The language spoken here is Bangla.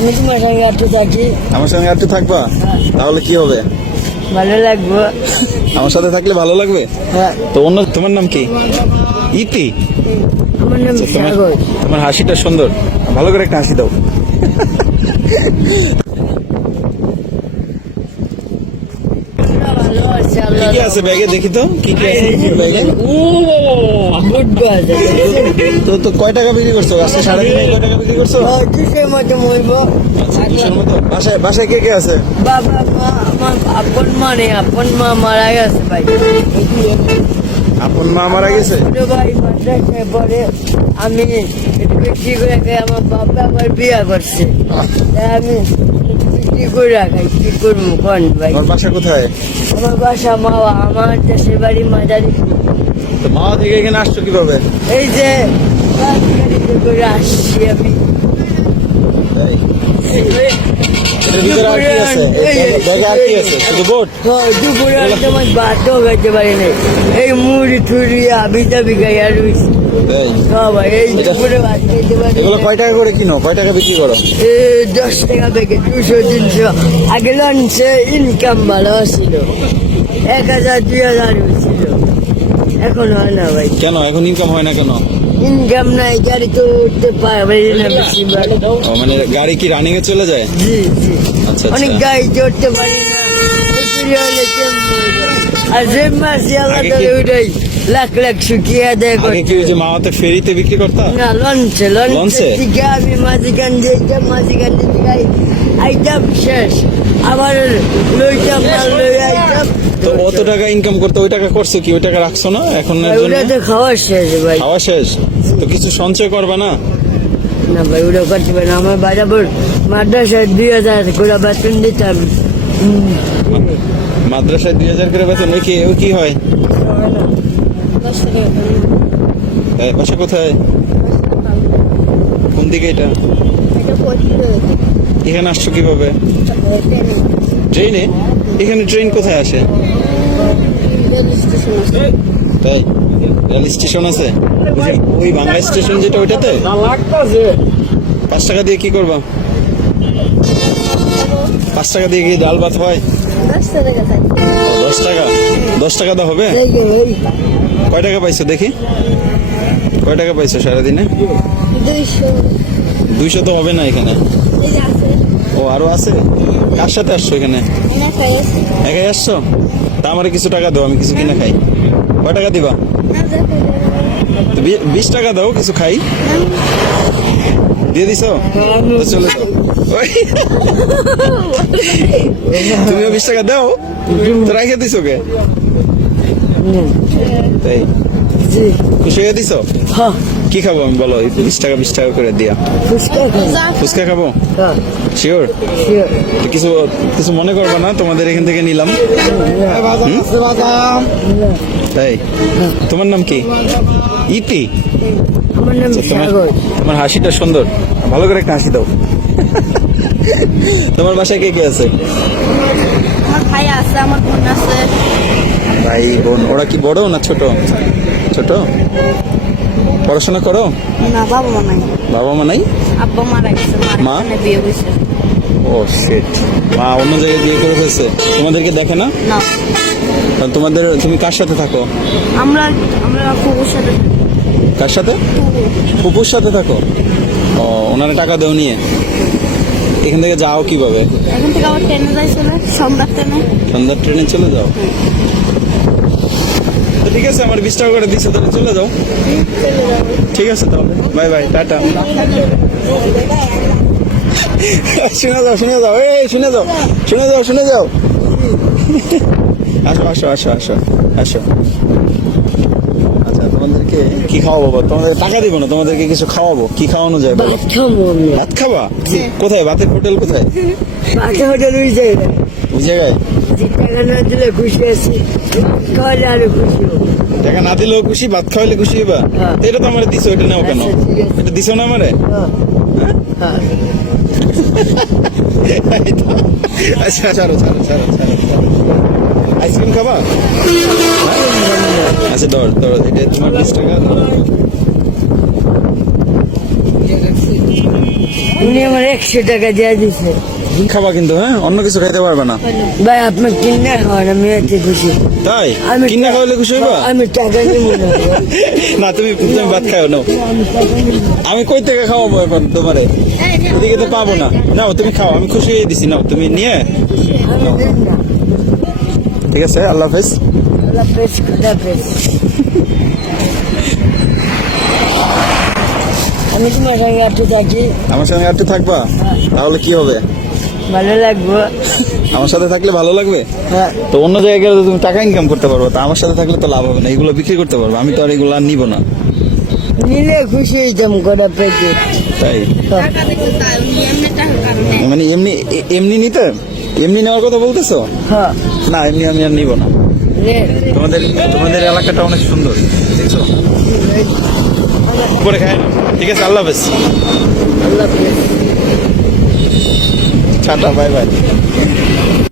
আমি তোমার সঙ্গে একটু থাকি। আমার সঙ্গে একটু থাকবা? তাহলে কি হবে? ভালো লাগবো। আমার সাথে থাকলে ভালো লাগবে? হ্যাঁ। তো অন্য তোমার নাম কি? ইতি? আমার নাম তোমার সাগর। তোমার হাসিটা সুন্দর, ভালো করে একটা হাসি দাও। ভালো আছে কি আল্লাহ। কি আছে ব্যাগে দেখি তো, কি কি আছে ব্যাগে? গুড আছে। তো তো কয় টাকা বিক্রি করছো আজকে? সারাদিনে কয় টাকা বিক্রি করছো? কিসের মতো মরবো? আচ্ছা, কিসের মতো? বাসায় বাসায় কে কে আছে? বাবা মা, আমার আপন মা নেই, আপন মা মারা গেছে ভাই। আপন মা মারা গেছে? ছোট ভাই মাদ্রাসায় পড়ে, আমি একটু বিক্রি করে খাই। আমার বাবা আবার বিয়া করছে, তাই আমি বিক্রি করে খাই। কি করবো কোন ভাই? তোমার বাসা কোথায়? আমার বাসা মাওয়া, আমার দেশের বাড়ি মাদারি। তো মাওয়া থেকে এখানে আসছো কিভাবে? এই যে বাস গাড়িতে করে আসছি আমি। তাই? এটার ভিতরে আর কি আছে? ব্যাগে আর কি আছে? শুধু বোট? হ্যাঁ, দুপুরে আর তোমার ভাতও খাইতে পারি নাই। এই মুড়ি টুড়ি আবি টাবি খাই আর রয়েছি। তাই? বাবা এই দুপুরে ভাত খাইতে পারি এগুলো নাই। কয় টাকা করে কিনো? কয় টাকা বিক্রি করো? 10 টাকা প্যাকেট, 200 300। আগে লঞ্চে ইনকাম ভালো ছিল, 1000 2000 হয়েছিল। এখন হয় না ভাই, কেন এখন ইনকাম হয় না কেন? ইনকাম নাই, গাড়ি তো উঠতে পারি না বেশি ভাই। ও, মানে গাড়ি কি রানিং এ চলে যায়? জি জি, আচ্ছা অনেক আচ্ছা। গাড়ি চড়তে পারি না। বিক্রি হলে কেমন হইবো? আর যে মাসি আল্লাহ আগে তাআলা কি- ওইটাই লাখ লাখ শুকিয়ে দেয় আগে কি ওই যে মাওয়াতে ফেরিতে বিক্রি করতা? না, লঞ্চে লঞ্চে? লঞ্চে থেকে আমি মাঝিখান দিয়েছিলাম, মাঝিখান থেকে আইটাম শেষ, আবার লইটাম মাল লই আইটাম। তো অত টাকা ইনকাম করতে ওই টাকা করছো কি? ওই টাকা রাখছো না এখন? ওটা তো খাওয়া শেষ ভাই। খাওয়া শেষ? তো কিছু সঞ্চয় করবা না? না ভাই, ওটা করতে পারি না। আমার বরাবর মাদ্রাসায় 2000 করে বেতন দিতাম। মাদ্রাসায় 2000 করে বেতন? ওই কি হয়? বাসা কোথায়? কোন দিকে এটা? এখানে আসছো কিভাবে? ট্রেনে? এখানে ট্রেন কোথায় আসে? তাই? রেল স্টেশন আছে? ওই বাংলা স্টেশন যেটা, ওইটাতে? 5 টাকা দিয়ে কি করবা? 5 টাকা দিয়ে কি ডাল ভাত হয়? 10 টাকা? 10 টাকা দাও হবে? কয় টাকা পাইছো দেখি? কয় টাকা পাইছো সারাদিনে? 200 তো হবে না এখানে। ও আরো আছে? কার সাথে আসছো এখানে? একাই আসছো? তা আমারে কিছু টাকা দাও, আমি কিছু কিনে খাই। কয় টাকা দিবা? তো 20 টাকা দাও, কিছু খাই। দিয়ে দিছো? তো চলে যাও। ওই। তুমিও 20 টাকা দাও, তো রাখে দিছো কে? তাই? জি, খুশি হয়ে দিছো? হ্যাঁ। কি খাবো আমি বলো? 20 টাকা করে দিয়া ফুচকা খাই। ফুচকা খাবো? হ্যাঁ, শিওর? sure. তো কিছু কিছু মনে করবা না, তোমাদের এখান থেকে নিলাম। তাই? তোমার নাম কি? ইতি? আমার নাম আচ্ছা, সাগর। তোমার হাসিটা সুন্দর, ভালো করে একটা হাসি দাও। তোমার বাসায় কে কে আছে? আমার ভাই আছে, আমার বোন আছে। ভাই বোন? ওরা কি বড় না ছোট? ছোট? পড়াশোনা করো? না, বাবা মা নাই। বাবা মা নাই? আব্বা মারা গেছে, মা? এখানে বিয়ে হয়েছে। ও শিট, মা অন্য জায়গায় বিয়ে করে ফেলছে। তোমাদেরকে দেখে না? না, তুমি কার সাথে থাকো? আমরা আমরা ফুপুর সাথে থাকি। কার সাথে? ফুপুর সাথে থাকো? ও, ওনারা টাকা দেও নিয়ে? এখান থেকে যাও কিভাবে? এখান থেকে আবার ট্রেনে যাই, চলে সন্ধ্যার ট্রেনে। সন্ধ্যার ট্রেনে চলে যাও? তো ঠিক আছে, আমার 20 টাকা করে দিচ্ছ, তাহলে চলে যাও। ঠিক আছে তাহলে, বাই বাই, টাটা। শুনে যাও, এই শুনে যাও। আসো। আচ্ছা, তোমাদেরকে কি খাওয়াবো বলো? তোমাদের টাকা দিব না, তোমাদেরকে কিছু খাওয়াবো। কি খাওয়ানো যায় বলো? ভাত খাবো আমি। ভাত খাবা? কোথায়? ভাতের হোটেল কোথায়? ভাতে হোটেল ওই জায়গায়। ওই জায়গায়? যে টাকা না দিলে খুশি আছি, খাওয়ালে আরো খুশি হবো। টাকা না দিলেও খুশি, ভাত খাওয়াইলে খুশি হইবা? হ্যাঁ। তো এটা তো আমার দিছো, এটা নাও কেন? আচ্ছা, ঠিক আছে। এটা দিছো না আমারে? হ্যাঁ। আচ্ছা, ছাড়ো। আইসক্রিম খাবা? আচ্ছা, ধর এটা তোমার 20 টাকা। ধরো। উনি আমার 100 টাকা দিয়ে দিছে। খাবা কিন্তু, হ্যাঁ, অন্য কিছু খাইতে পারবে না। ভাই আপনার কিনে খাওয়ান, আমি এতে খুশি। তাই আমি কিনা খাওয়ালে খুশি হইবা? আমি টাকা নিব না। না, তুমি ভাত খাও নাও। আমি টাকা নিব না। আমি কই থেকে খাওয়াবো এখন তোমারে? এদিকে তো পাবো না। নাও তুমি খাও, আমি খুশি হয়ে দিছি। নাও তুমি নিয়ে। আমি দেন না। ঠিক আছে, আল্লাহ হাফেজ। আল্লাহ হাফেজ, খোদা হাফেজ। আমি তোমার সঙ্গে একটু থাকি, আমার সঙ্গে একটু থাকবা? তাহলে কি হবে? ভালো লাগবো। আমার সাথে থাকলে ভালো লাগবে? হ্যাঁ, তো অন্য জায়গায় গেলে তো তুমি টাকা ইনকাম করতে পারবে, তা আমার সাথে থাকলে তো লাভ হবে না, এগুলো বিক্রি করতে পারবে। আমি তো আর এগুলো আর নিব না। নিলে খুশি হইতাম কটা প্যাকেট। তাই টাকা দিতে তাই উনি এমনি টাকার কারণে মানে এমনি নিতে, এমনি নেওয়ার কথা বলতেছো? হ্যাঁ, না, এমনি আমি আর নিব না। রে। তোমাদের এলাকাটা অনেক সুন্দর, দেখছো? পরে খাই নাও। ঠিক আছে, আল্লাহ হাফেজ। আল্লাহ হাফেজ। Tata, bye bye.